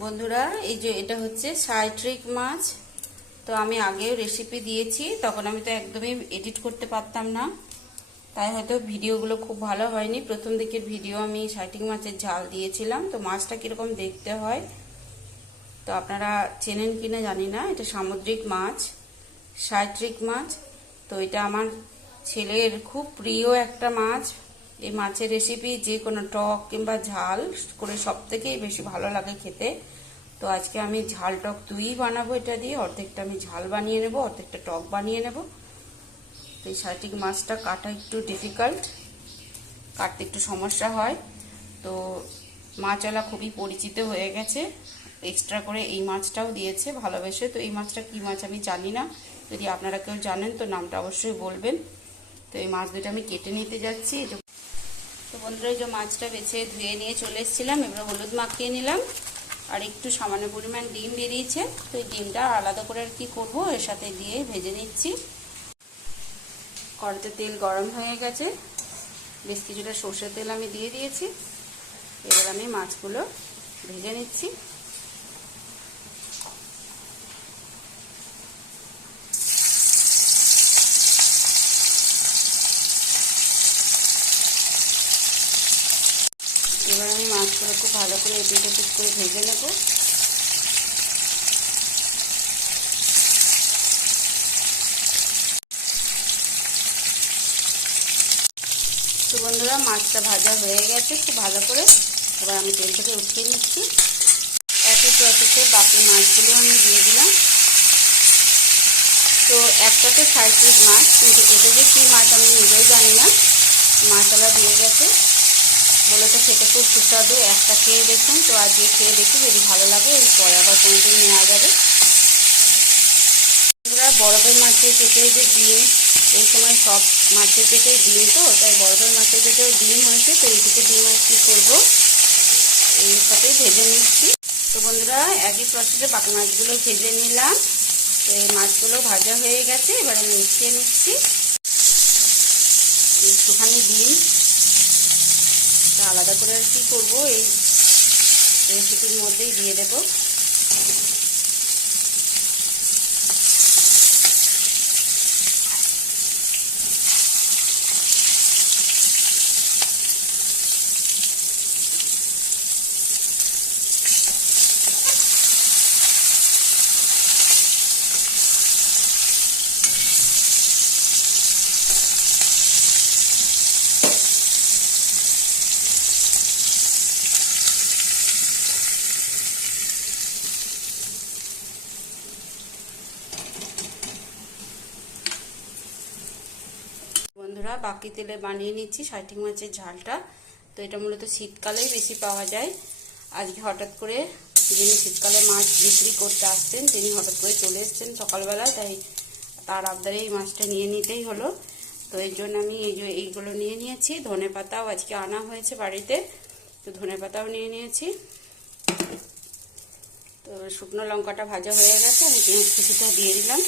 বন্ধুরা, এই যে এটা হচ্ছে সাইট্রিক মাছ। তো আমি আগেও রেসিপি দিয়েছি, তখন আমি তো একদমই এডিট করতে পারতাম না, তাই হয়তো ভিডিওগুলো খুব ভালো হয়নি। প্রথম দিকের ভিডিও আমি সাইট্রিক মাছের ঝাল দিয়েছিলাম। তো মাছটা কিরকম দেখতে হয় তো আপনারা চেনেন কিনা জানি না। এটা সামুদ্রিক মাছ, সাইট্রিক মাছ। তো এটা আমার ছেলের খুব প্রিয় একটা মাছ। এই মাছের রেসিপি যে কোনো টক কিংবা ঝাল করে সব থেকেই বেশি ভালো লাগে খেতে। তো আজকে আমি ঝাল টক দুই বানাবো এটা দিয়ে। অর্ধেকটা আমি ঝাল বানিয়ে নেব, অর্ধেকটা টক বানিয়ে নেব। তো এই সাইট্রিক মাছটা কাটা একটু ডিফিকাল্ট, কাটতে একটু সমস্যা হয়। তো মাছওয়ালা খুবই পরিচিত হয়ে গেছে, এক্সট্রা করে এই মাছটাও দিয়েছে ভালোবেসে। তো এই মাছটা কি মাছ আমি জানি না, যদি আপনারা কেউ জানেন তো নামটা অবশ্যই বলবেন। তো এই মাছ দুটো আমি কেটে নিতে যাচ্ছি। তো বন্ধুরা, এই যে মাছটা বেছে ধুয়ে নিয়ে চলে এসেছিলাম, এবার হলুদ মাখিয়ে নিলাম। আর একটু সামান্য পরিমাণ ডিম বেরিয়েছে, তো এই ডিমটা আলাদা করে আর কি করবো, এর সাথে দিয়ে ভেজে নিচ্ছি। কড়াইতে তেল গরম হয়ে গেছে, বেশ কিছুটা সর্ষের তেল আমি দিয়ে দিয়েছি। এবার আমি মাছগুলো ভেজে নিচ্ছি। এবার আমি মাছগুলো খুব ভালো করে এপিট ওপিট করে ভেজে নেব। তো বন্ধুরা, মাছটা ভাজা হয়ে গেছে খুব ভালো করে। এবার আমি তেল থেকে উঠিয়ে নিচ্ছি। একই প্রসেসে বাকি মাছগুলো আমি দিয়ে দিলাম। তো একটা তো সাইট্রিক মাছ, কিন্তু এটা যে কী মাছ আমি নিজেও জানি না। মশলা দিয়ে গেছে, বলে তো খেতে খুব সুস্বাদু। একটা খেয়ে দেখুন, তো আজকে খেয়ে দেখি, যদি ভালো লাগে এর পরে আবার কোনোদিন নেওয়া যাবে। বরফের মাছের পেটে যে ডিম, এই সময় সব মাছের পেটে ডিম, তো তাই বরফের মাছের পেটেও ডিম হয়েছে। তো এইটুকু ডিম আর কি করবো, এর সাথে ভেজে নিচ্ছি। তো বন্ধুরা, একই প্রসেসে বাকি মাছগুলো ভেজে নিলাম। তো এই মাছগুলো ভাজা হয়ে গেছে, এবার আমি উঠিয়ে নিচ্ছি। একটুখানি ডিম আলাদা করে আর কি করবো, এই রেসিপির মধ্যেই দিয়ে দেবো। বন্ধুরা, বাকি তেলে বানিয়ে নিচ্ছি সাইট্রিক মাছের ঝালটা। তো এটা মূলত শীতকালেই বেশি পাওয়া যায়। আজকে হঠাৎ করে যিনি শীতকালে মাছ বিক্রি করতে আসতেন, তিনি হঠাৎ করে চলে এসেছেন সকালবেলা, তাই তার আবদারে এই মাছটা নিয়ে নিতেই হলো। তো এর জন্য আমি এইগুলো নিয়ে নিয়েছি। ধনে পাতাও আজকে আনা হয়েছে বাড়িতে, তো ধনে পাতাও নিয়ে নিয়েছি। তো শুকনো লঙ্কাটা ভাজা হয়ে গেছে, আমি পেঁয়াজ কুচিটা দিয়ে দিলাম।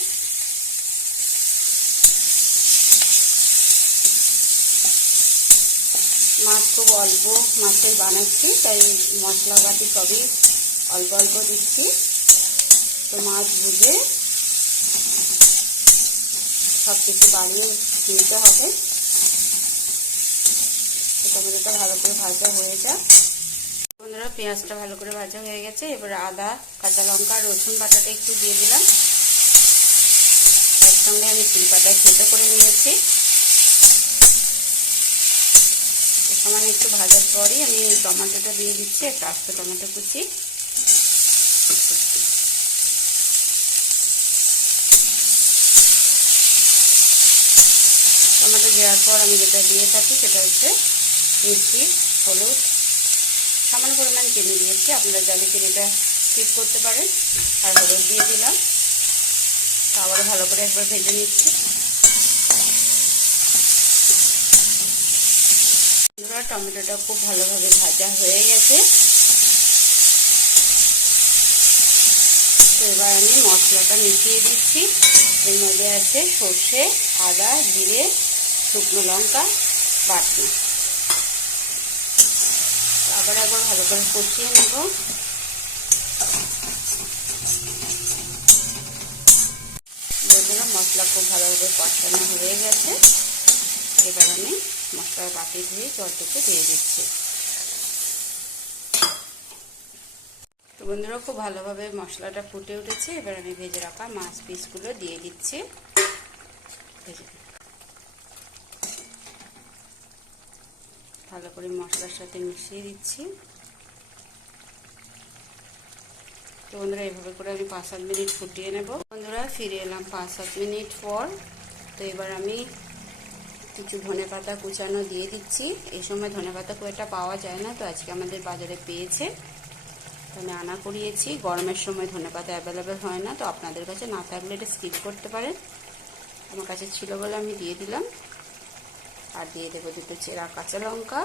মাছ খুব অল্প মাছেই বানাচ্ছি, তাই মশলাপাতি সবই অল্প অল্প দিচ্ছি। তো মাছ বুঝে সব কিছু বাড়িয়ে নিতে হবে। টমেটোটা ভালো করে ভাজা হয়ে যায়। বন্ধুরা, পেঁয়াজটা ভালো করে ভাজা হয়ে গেছে। এবার আদা, কাঁচা লঙ্কা, রসুন বাটাটা একটু দিয়ে দিলাম। তার সঙ্গে আমি শিলপাটায় থেতো করে নিয়েছি। সামান্য একটু ভাজার পরই আমি টমেটোটা দিয়ে দিচ্ছি, একটা আস্ত টমেটো কুচি। টমেটো দেওয়ার পর আমি যেটা দিয়ে থাকি সেটা হচ্ছে মিষ্টি, হলুদ, সামান্য পরিমাণ চিনি দিয়েছি। আপনারা চাইলে চিনিটা স্কিপ করতে পারেন। আর হলুদ দিয়ে দিলাম। আবার ভালো করে একবার ভেজে নিচ্ছি। টমেটোটা খুব ভালোভাবে ভাজা হয়ে গেছে। তো এবার আমি মশলাটা মিশিয়ে দিচ্ছি। এর মধ্যে আছে সর্ষে, আদা, জিরে, শুকনো লঙ্কা বাটনা। আবার একবার ভালো করে কষিয়ে নেব। মশলা খুব ভালোভাবে কষানো হয়ে গেছে। এবার আমি মশলার বাটি ধুয়ে জলটুকু দিয়ে দিচ্ছি। তো বন্ধুরা, খুব ভালোভাবে মশলাটা ফুটে উঠেছে। এবার আমি ভেজে রাখা মাছ পিসগুলো দিয়ে দিচ্ছি। ভালো করে মশলার সাথে মিশিয়ে দিচ্ছি। তো বন্ধুরা, এইভাবে করে আমি 5-7 মিনিট ফুটিয়ে নেব। বন্ধুরা, ফিরে এলাম 5-7 মিনিট পর। তো এবার আমি কিছু ধনেপাতা কুচানো দিয়ে দিচ্ছি। এই সময় ধনেপাতা খুব একটা পাওয়া যায় না, তো আজকে আমাদের বাজারে পেয়েছে, আমি আনা করিয়েছি। গরমের সময় ধনেপাতা অ্যাভেলেবেল হয় না, তো আপনাদের কাছে না থাকলে এটা স্কিপ করতে পারেন। আমার কাছে ছিল বলে আমি দিয়ে দিলাম। আর দিয়ে দেবো 2 চেরা কাঁচা লঙ্কা,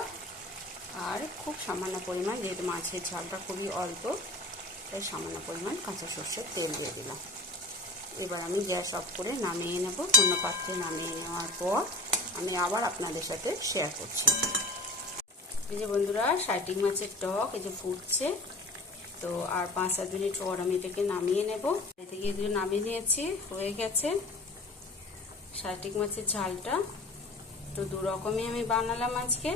আর খুব সামান্য পরিমাণ, যেহেতু মাছের ঝালটা খুবই অল্প, তাই সামান্য পরিমাণ কাঁচা সর্ষের তেল দিয়ে দিলাম। এবার আমি গ্যাস অফ করে নামিয়ে নেব। অন্য পাত্রে নামিয়ে নেওয়ার পর আমি আবার আপনাদের সাথে শেয়ার করছি। এই যে বন্ধুরা, শাইটিং মাছের টক এই যে ফুটছে। তো আর 5-7 মিনিট পর আমি এটাকে নামিয়ে নেব। এদিকে এদিকে নামিয়ে নিয়েছি, হয়ে গেছে শাইটিং মাছের ঝালটা। তো 2 রকমই আমি বানালাম আজকে।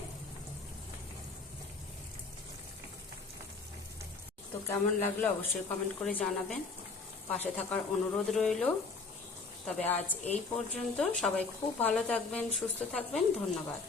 তো কেমন লাগলো অবশ্যই কমেন্ট করে জানাবেন। পাশে থাকার অনুরোধ রইল। তবে আজ এই পর্যন্ত। সবাই খুব ভালো থাকবেন, সুস্থ থাকবেন। ধন্যবাদ।